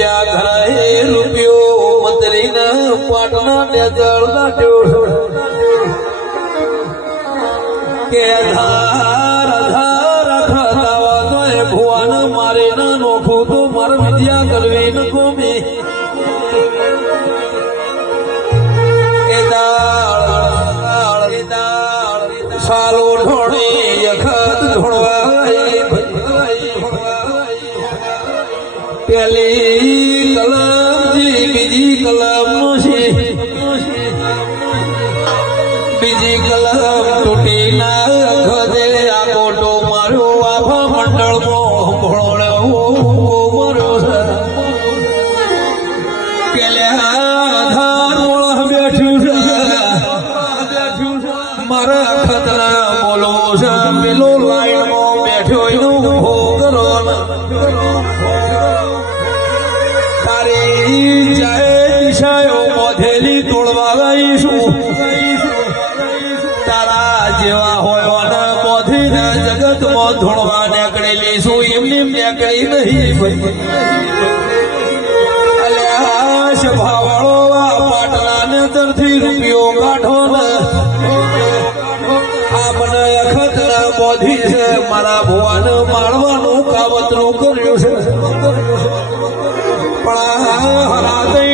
બીજા ઘરે રૂપિયો મંત્રીને પાટના ડેજળ નાટ્યો કે ધાર ધાર ખતાવા તો એ ભુવાન મારે ના નોખું તો મારે વિદ્યા કરવી ન કોમી એ દાળ સાલો ઢોળી યખત ઢોળવાય પેલી કલમજી બીજી કલમ છે બીજી કલમ તૂટી ના ખદે આ કોટો માર્યો આભા મંડળમાં ભોળ્યો માર્યો છે કે ધાર મોળ બેઠું છે મારા ખતરા બોલો છે પેલો લાઈનમાં બેઠો એનું ઉભો કરો તારી જાય દિશાઓ મોઢેલી તોડવા ગઈશું તારા જેવા હોય અને મોઢીને જગતમાં ધોળવા નીકળેલી શું એમની નીકળી નહીં અલ્યા સભાવાળો આ પાટલાને તરથી રૂપિયો કાઢો ને આ મને અખત ના બોધી છે મારા ભુવાને મારવાનું કાવતરું કર્યું છે પણ હરાતે